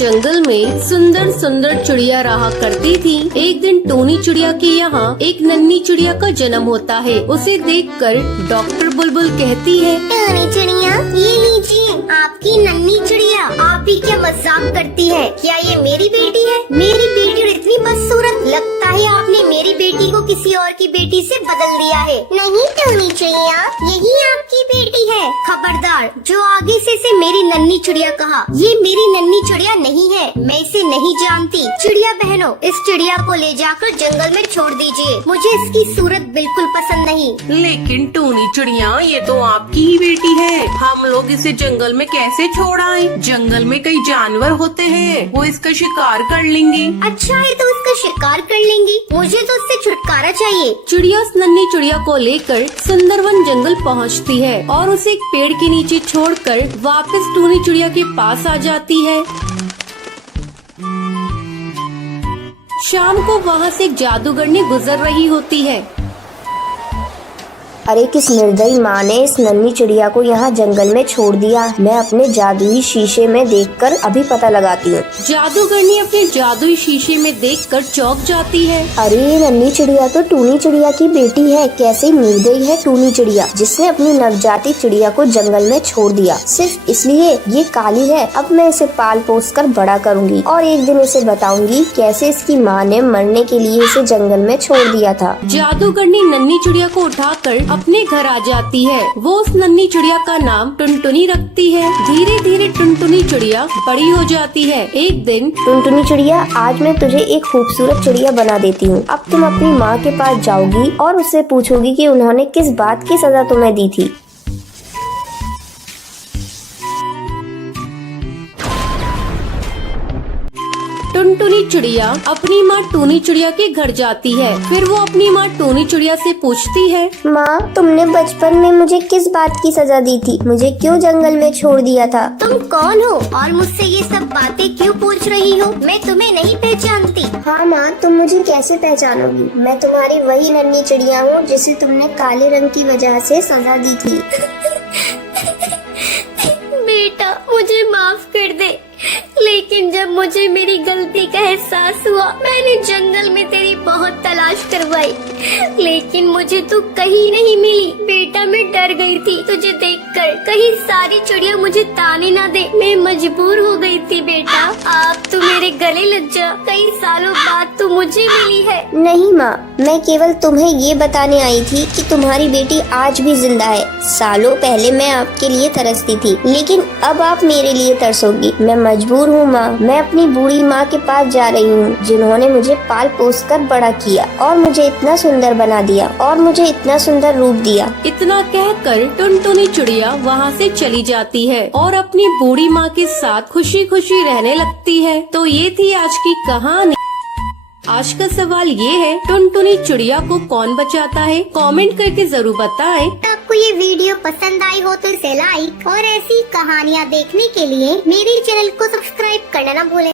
जंगल में सुंदर सुंदर चिड़िया रहा करती थी। एक दिन टूनी चिड़िया के यहाँ एक नन्ही चिड़िया का जन्म होता है। उसे देखकर डॉक्टर बुलबुल कहती है, टूनी चिड़िया, ये लीजिए आपकी नन्ही चिड़िया। आप ही क्या मजाक करती है? क्या ये मेरी बेटी है? मेरी बेटी इतनी बदसूरत, लगता है आपने मेरी बेटी को किसी और की बेटी से बदल दिया है। नहीं टूनी चिड़िया, यही आपकी बेटी है। खबरदार, जो आगे से मेरी नन्ही चिड़िया कहा, ये मेरी नन्ही चिड़िया नहीं है। मैं इसे नहीं जानती। चिड़िया बहनों, इस चिड़िया को ले जाकर जंगल में छोड़ दीजिए। मुझे इसकी सूरत बिल्कुल पसंद नहीं। लेकिन टूनी चिड़िया, ये तो आपकी ही बेटी है। हम लोग इसे जंगल में कैसे छोड़ आए? जंगल में कई जानवर होते हैं, वो इसका शिकार कर लेंगे। अच्छा है तो इसका शिकार कर लेंगी। मुझे तो इससे छुटकारा चाहिए। चिड़िया उस नन्ही चिड़िया को लेकर सुंदरवन जंगल पहुँचती है और उसे एक पेड़ के नीचे छोड़कर वापस टूनी चिड़िया के पास आ जाती है। शाम को वहाँ से एक जादूगरनी गुजर रही होती है। अरे किस निर्दयी माँ ने इस नन्ही चिड़िया को यहाँ जंगल में छोड़ दिया। मैं अपने जादुई शीशे में देखकर अभी पता लगाती हूँ। जादूगरनी अपने जादुई शीशे में देखकर चौंक जाती है। अरे ये नन्ही चिड़िया तो टूनी चिड़िया की बेटी है। कैसे निर्दयी है टूनी चिड़िया, जिसने अपनी नवजाती चिड़िया को जंगल में छोड़ दिया सिर्फ इसलिए ये काली है। अब मैं इसे पाल पोस कर बड़ा करूँगी और एक दिन इसे बताऊंगी कैसे इसकी माँ ने मरने के लिए इसे जंगल में छोड़ दिया था। जादूगरनी नन्ही चिड़िया को उठाकर अपने घर आ जाती है। वो उस नन्ही चिड़िया का नाम टुनटुनी रखती है। धीरे धीरे टुनटुनी चिड़िया बड़ी हो जाती है। एक दिन, टुनटुनी चिड़िया, आज मैं तुझे एक खूबसूरत चिड़िया बना देती हूँ। अब तुम अपनी माँ के पास जाओगी और उससे पूछोगी कि उन्होंने किस बात की सजा तुम्हें दी थी। टुनटुनी चिड़िया अपनी माँ टूनी चिड़िया के घर जाती है। फिर वो अपनी माँ टूनी चिड़िया से पूछती है, माँ, तुमने बचपन में मुझे किस बात की सजा दी थी? मुझे क्यों जंगल में छोड़ दिया था? तुम कौन हो और मुझसे ये सब बातें क्यों पूछ रही हो? मैं तुम्हें नहीं पहचानती। हाँ माँ, तुम मुझे कैसे पहचानोगी? मैं तुम्हारी वही नन्ही चिड़िया हूँ जिसे तुमने काले रंग की वजह से सजा दी थी। बेटा, मुझे माफ कर दे, लेकिन जब मुझे मेरी गलती का एहसास हुआ, मैंने जंगल में तेरी बहुत तलाश करवाई, लेकिन मुझे तू कहीं नहीं मिली। बेटा, मैं डर गई थी तुझे देखकर, कहीं सारी चिड़िया मुझे ताने ना दे। मैं मजबूर हो गई थी बेटा। अब तू मेरे गले लग जा। कई सालों बाद तू मुझे मिली है। नहीं माँ, मैं केवल तुम्हें ये बताने आई थी कि तुम्हारी बेटी आज भी जिंदा है। सालों पहले मैं आपके लिए तरसती थी, लेकिन अब आप मेरे लिए तरसोगी। मैं मजबूर हूँ माँ। मैं अपनी बूढ़ी माँ के पास जा रही हूँ, जिन्होंने मुझे पाल पोस कर बड़ा किया और मुझे इतना सुंदर बना दिया और मुझे इतना सुंदर रूप दिया। इतना कहकर टुनटुनी चिड़िया वहाँ से चली जाती है और अपनी बूढ़ी माँ के साथ खुशी खुशी रहने लगती है। तो ये थी आज की कहानी। आज का सवाल ये है, टुनटुनी चिड़िया को कौन बचाता है? कमेंट करके जरूर बताएं। आपको ये वीडियो पसंद आई हो तो इसे लाइक और ऐसी कहानियाँ देखने के लिए मेरे चैनल को सब्सक्राइब करना ना भूलें।